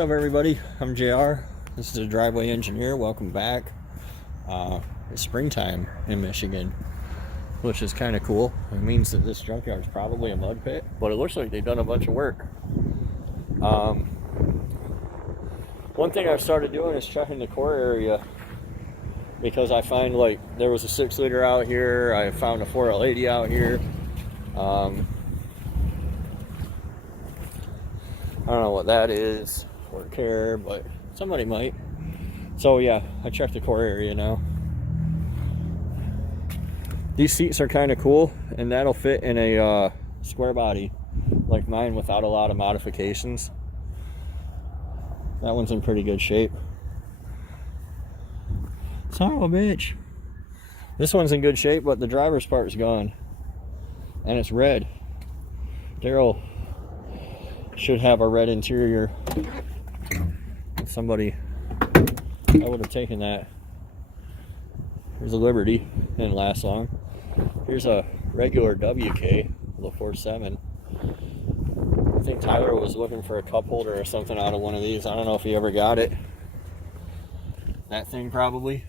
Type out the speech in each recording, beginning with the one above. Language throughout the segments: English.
What's up, everybody? I'm JR. This is the Driveway Engineer. Welcome back. It's springtime in Michigan, which is kind of cool. It means that this junkyard is probably a mud pit, but it looks like they've done a bunch of work. One thing I've started doing is checking the core area, because I find, like, there was a 6-liter out here. I found a 4L80 out here. I don't know what that is or care, but somebody might. So yeah, I checked the core area now. These seats are kind of cool, and that'll fit in a square body like mine without a lot of modifications. That one's in pretty good shape. Son of a bitch. This one's in good shape, but the driver's part is gone, and it's red. Daryl should have a red interior. Somebody, I would have taken that. Here's a Liberty, didn't last long. Here's a regular WK with a 4.7. I think Tyler was looking for a cup holder or something out of one of these. I don't know if he ever got it. That thing probably.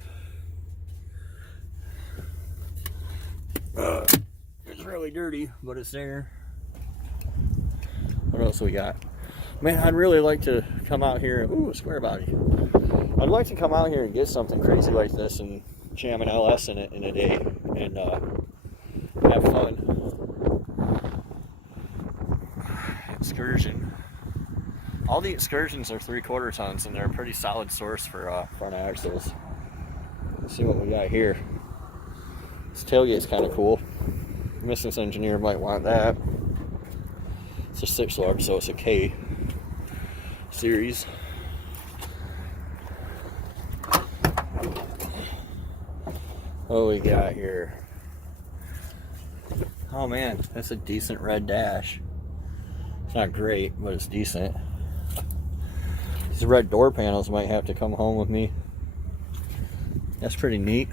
It's really dirty, but it's there. What else we got? Man, I'd really like to come out here. Ooh, a square body. I'd like to come out here and get something crazy like this and jam an LS in it in a day and have fun. Excursion. All the Excursions are 3/4 tons, and they're a pretty solid source for front axles. Let's see what we got here. This tailgate's kind of cool. Business engineer might want that. It's a 6-lug, so it's a K series. What we got here? Oh man, that's a decent red dash. It's not great, but it's decent. These red door panels might have to come home with me. That's pretty neat.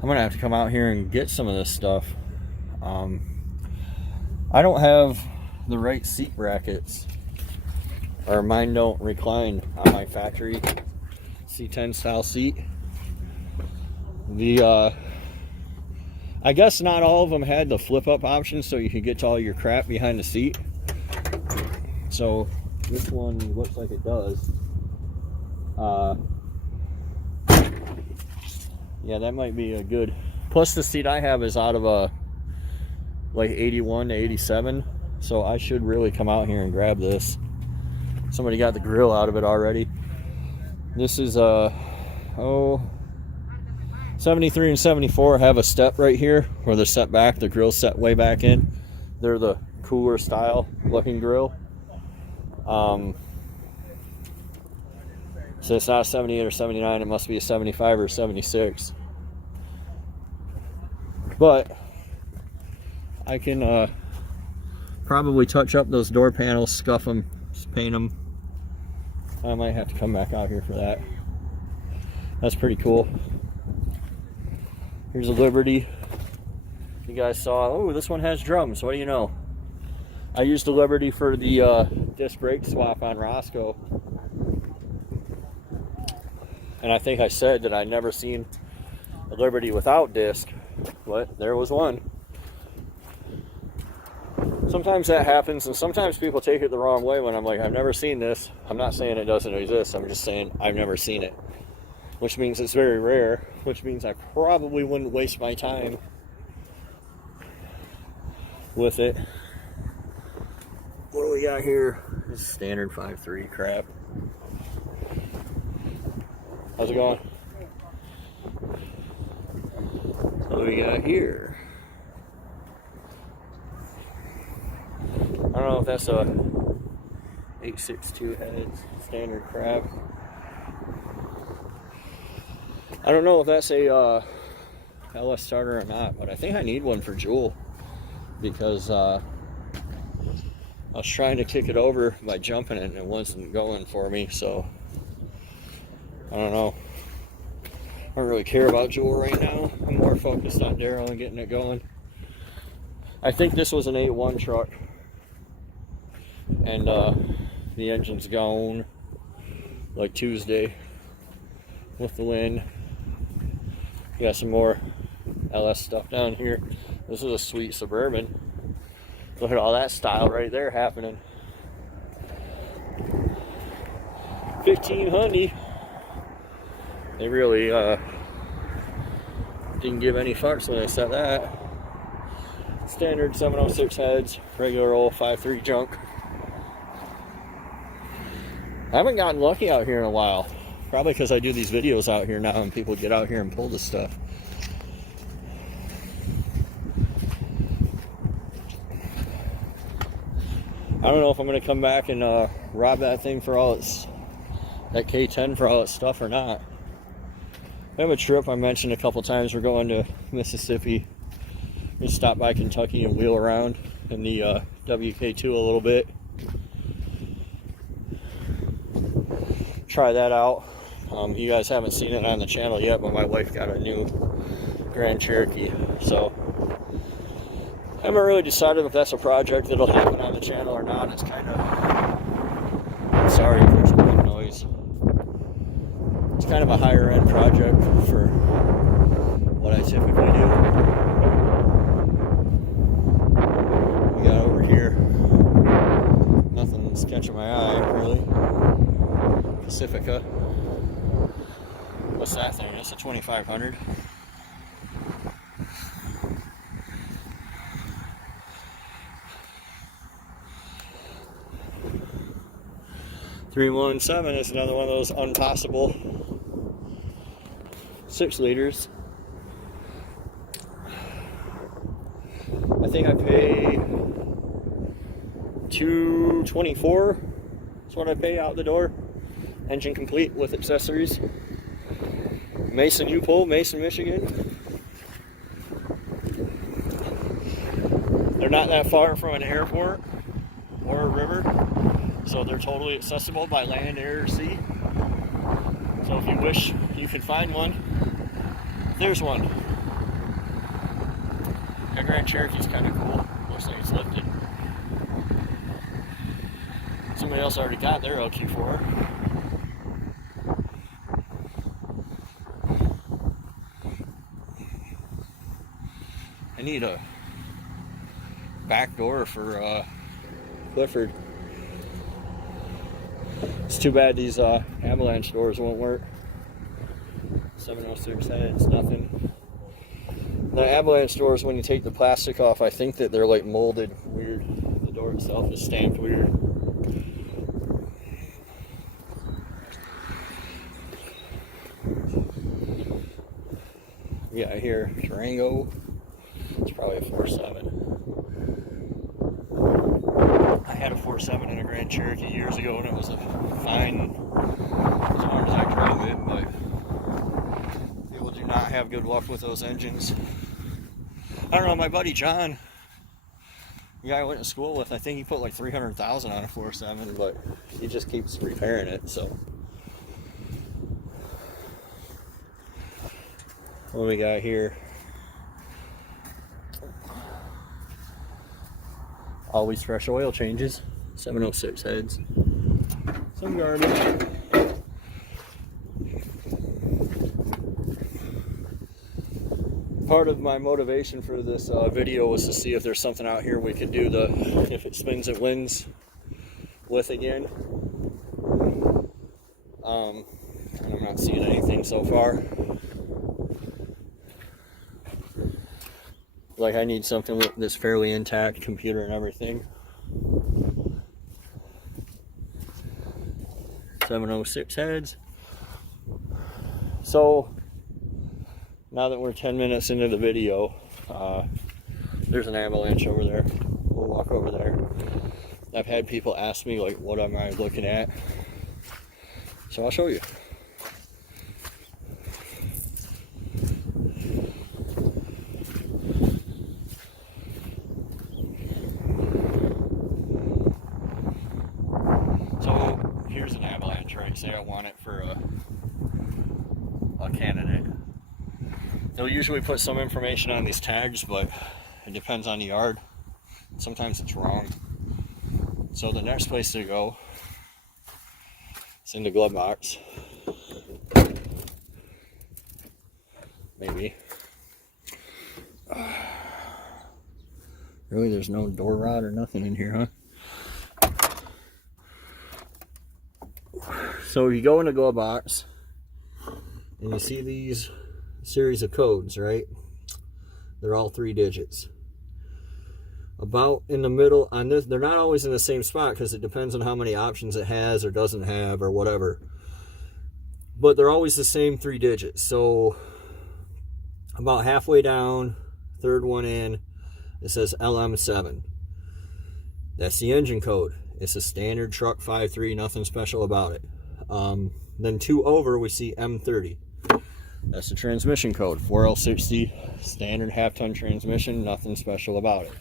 I'm gonna have to come out here and get some of this stuff. I don't have the right seat brackets, or mine don't recline on my factory C10 style seat. I guess not all of them had the flip up option, so you could get to all your crap behind the seat. So this one looks like it does. Yeah, that might be a good. Plus the seat I have is out of a like 81 to 87, so I should really come out here and grab this. Somebody got the grill out of it already. This is 73 and 74 have a step right here where they're set back. The grill's set way back in. They're the cooler style looking grill. So it's not a 78 or 79, it must be a 75 or 76. But I can probably touch up those door panels, scuff them, paint them. I might have to come back out here for that. That's pretty cool. Here's a Liberty. You guys saw, oh, this one has drums. What do you know? I used the Liberty for the disc brake swap on Roscoe. And I think I said that I'd never seen a Liberty without disc, but there was one. Sometimes that happens, and sometimes people take it the wrong way when I'm like, I've never seen this. I'm not saying it doesn't exist, I'm just saying I've never seen it. Which means it's very rare, which means I probably wouldn't waste my time with it. What do we got here? This is standard 5.3 crap. How's it going? What do we got here? I don't know if that's a 862 heads, standard crap. I don't know if that's a LS starter or not, but I think I need one for Jewel, because I was trying to kick it over by jumping it and it wasn't going for me, so I don't know. I don't really care about Jewel right now. I'm more focused on Daryl and getting it going. I think this was an 8.1 truck, and The engine's gone like Tuesday with the wind. Got some more LS stuff down here. This is a sweet Suburban. Look at all that style right there happening. 1500. They really didn't give any fucks when they said that. Standard 706 heads, regular old 5.3 junk. I haven't gotten lucky out here in a while. Probably because I do these videos out here now and people get out here and pull this stuff. I don't know if I'm going to come back and rob that thing for all its, that K10 for all its stuff or not. I have a trip I mentioned a couple times. We're going to Mississippi. We stop by Kentucky and wheel around in the WK2 a little bit. Try that out. You guys haven't seen it on the channel yet, but my wife got a new Grand Cherokee, so I haven't really decided if that's a project that'll happen on the channel or not. It's kind of, sorry if there's a wind noise. It's kind of a higher end project for what I typically do. We got over here, nothing's catching my eye really. Pacifica. What's that thing? That's a 2500. .317 is another one of those impossible 6 liters. I think I pay $224. That's what I pay out the door. Engine complete with accessories. Mason Upull, Mason, Michigan. They're not that far from an airport or a river, so they're totally accessible by land, air, or sea. So if you wish you could find one, there's one. That Grand Cherokee's kind of cool. Looks like it's lifted. Somebody else already got their LQ4. I need a back door for Clifford. It's too bad these avalanche doors won't work. 706 heads, nothing. The avalanche doors, when you take the plastic off, I think that they're like molded weird. The door itself is stamped weird. We got here Durango. It's probably a 4.7. I had a 4.7 in a Grand Cherokee years ago, and it was a fine as long as I drove it, but people do not have good luck with those engines. I don't know, my buddy John, the guy I went to school with, I think he put like 300,000 on a 4.7, but he just keeps repairing it, so. What do we got here? Always fresh oil changes. 706 heads. Some garbage. Part of my motivation for this video was to see if there's something out here we could do the if it spins it wins with again. And I'm not seeing anything so far. Like I need something with this fairly intact computer and everything. 706 heads. So now that we're 10 minutes into the video, there's an avalanche over there. We'll walk over there. I've had people ask me like, what am I looking at? So I'll show you. Here's an avalanche, right? Say I want it for a candidate. They'll usually put some information on these tags, but it depends on the yard. Sometimes it's wrong. So the next place to go It's in the glove box. Maybe. Really, there's no door rod or nothing in here, huh? So you go in the glove box, and you see these series of codes, right? They're all 3 digits. About in the middle on this, they're not always in the same spot because it depends on how many options it has or doesn't have or whatever. But they're always the same 3 digits. So about halfway down, third one in, it says LM7. That's the engine code. It's a standard truck 5.3, nothing special about it. Then 2 over, we see M30. That's the transmission code, 4L60, standard half-ton transmission, nothing special about it.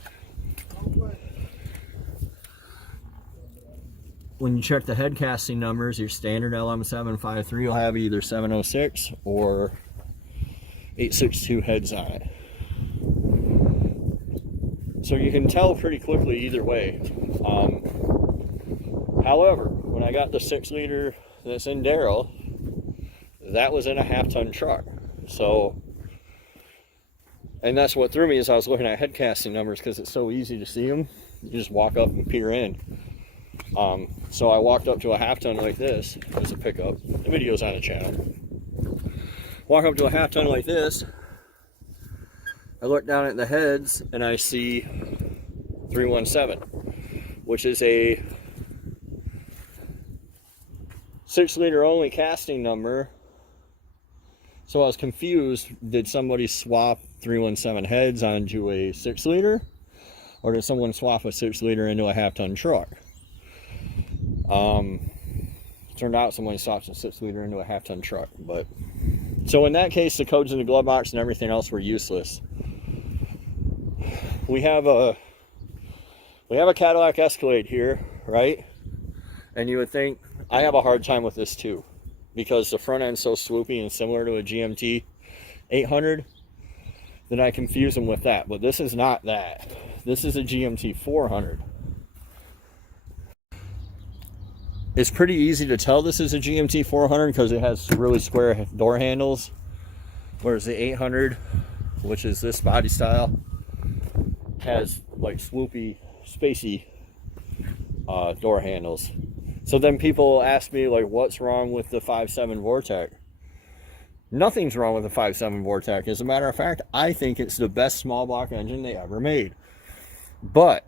When you check the head casting numbers, your standard LM753 will have either 706 or 862 heads on it. So you can tell pretty quickly either way. However, when I got the 6-liter that's in Darrell, that was in a half-ton truck. So, and that's what threw me is I was looking at head casting numbers because it's so easy to see them. You just walk up and peer in. So I walked up to a half-ton like this. There's a pickup. The video's on the channel. Walk up to a half-ton like this. I look down at the heads and I see 317, which is a 6-liter only casting number. So I was confused. Did somebody swap 317 heads onto a 6-liter? Or did someone swap a 6-liter into a half-ton truck? Turned out someone swapped a 6-liter into a half-ton truck. But so in that case, the codes in the glove box and everything else were useless. We have a Cadillac Escalade here, right? And you would think I have a hard time with this too, because the front end's so swoopy and similar to a GMT 800 that I confuse them with that. But this is not that. This is a GMT 400. It's pretty easy to tell this is a GMT 400 because it has really square door handles, whereas the 800, which is this body style, has like swoopy, spacey door handles. So then people ask me, like, what's wrong with the 5.7 Vortec? Nothing's wrong with the 5.7 Vortec. As a matter of fact, I think it's the best small block engine they ever made. But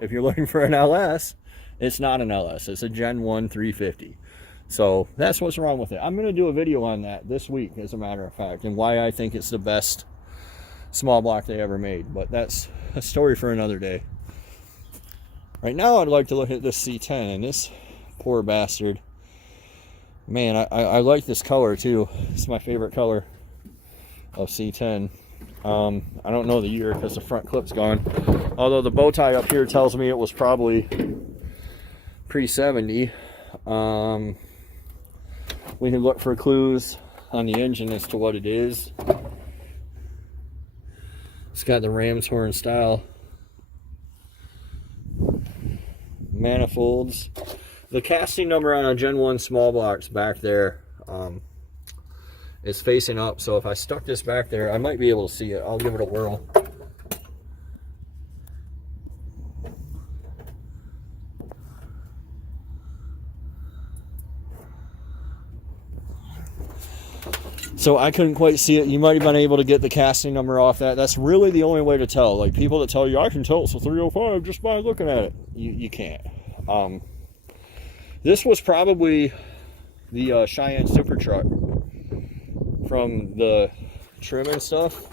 if you're looking for an LS, it's not an LS. It's a Gen 1 350. So that's what's wrong with it. I'm going to do a video on that this week, as a matter of fact, and why I think it's the best small block they ever made. But that's a story for another day. Right now, I'd like to look at this C10, and this poor bastard. Man, I like this color too. It's my favorite color of C10. I don't know the year because the front clip's gone. Although the bow tie up here tells me it was probably pre-70. We can look for clues on the engine as to what it is. It's got the ram's horn style manifolds. The casting number on a Gen 1 small block's back there. Is facing up, so if I stuck this back there, I might be able to see it. I'll give it a whirl. So I couldn't quite see it. You might have been able to get the casting number off that. That's really the only way to tell. Like people that tell you, I can tell it's a 305 just by looking at it. You can't. This was probably the Cheyenne Super Truck. From the trim and stuff,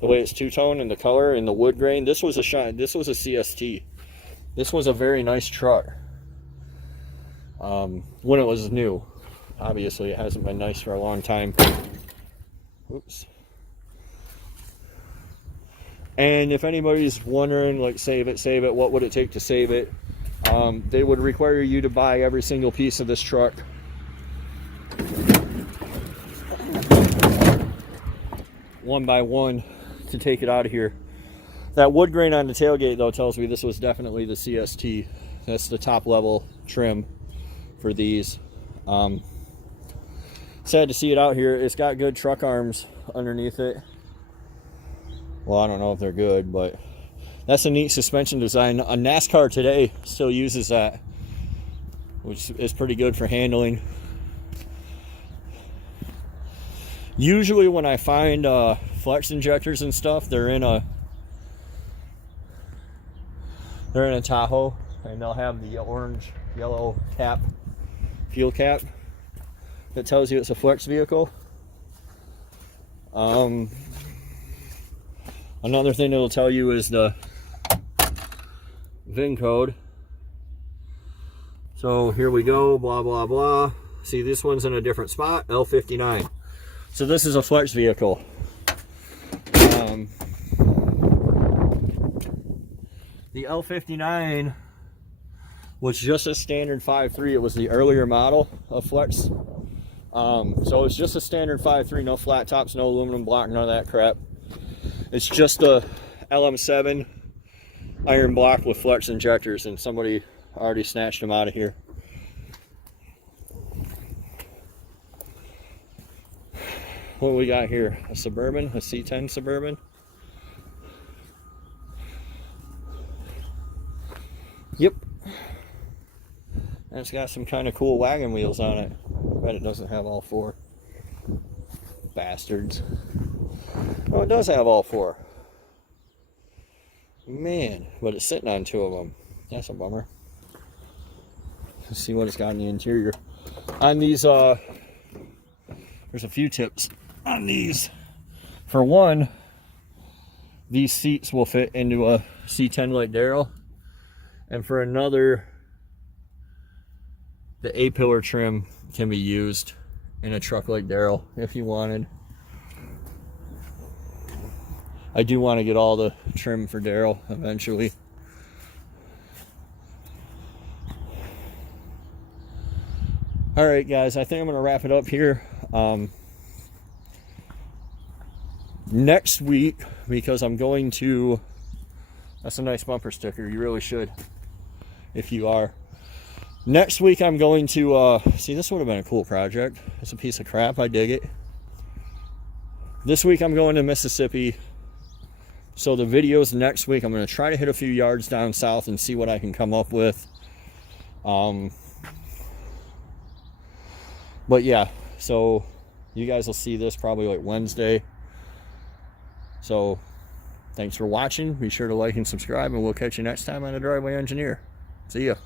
the way it's two-tone and the color and the wood grain. This was a CST. This was a very nice truck when it was new. Obviously it hasn't been nice for a long time. Oops. And if anybody's wondering, like, save it, what would it take to save it? They would require you to buy every single piece of this truck one by one to take it out of here. That wood grain on the tailgate though tells me this was definitely the CST. That's the top level trim for these. Sad to see it out here. It's got good truck arms underneath it. Well, I don't know if they're good, but that's a neat suspension design. A NASCAR today still uses that, which is pretty good for handling. Usually when I find flex injectors and stuff, they're in a Tahoe, and they'll have the orange yellow cap, fuel cap, that tells you it's a flex vehicle. Another thing it'll tell you is the VIN code. So here we go, blah blah blah. See, this one's in a different spot, L59. So this is a flex vehicle. The L59 was just a standard 5.3. It was the earlier model of flex. So it's just a standard 5.3, no flat tops, no aluminum block, none of that crap. It's just a LM7 iron block with flex injectors, and somebody already snatched them out of here. What do we got here? A Suburban, a C10 Suburban. Yep. And it's got some kind of cool wagon wheels on it. Bet it doesn't have all four. Bastards. Oh, it does have all four. Man, but it's sitting on two of them. That's a bummer. Let's see what it's got in the interior. On these, there's a few tips on these. For one, these seats will fit into a C10 like Darrell. And for another, the A-pillar trim can be used in a truck like Darrell if you wanted. I do want to get all the trim for Darrell eventually. Alright guys, I think I'm going to wrap it up here. Next week, because I'm going to... That's a nice bumper sticker. You really should, if you are. Next week I'm going to... see, this would have been a cool project. It's a piece of crap. I dig it. This week I'm going to Mississippi. So the videos next week, I'm going to try to hit a few yards down south and see what I can come up with. But yeah, so you guys will see this probably like Wednesday. So thanks for watching. Be sure to like and subscribe, and we'll catch you next time on The Driveway Engineer. See ya.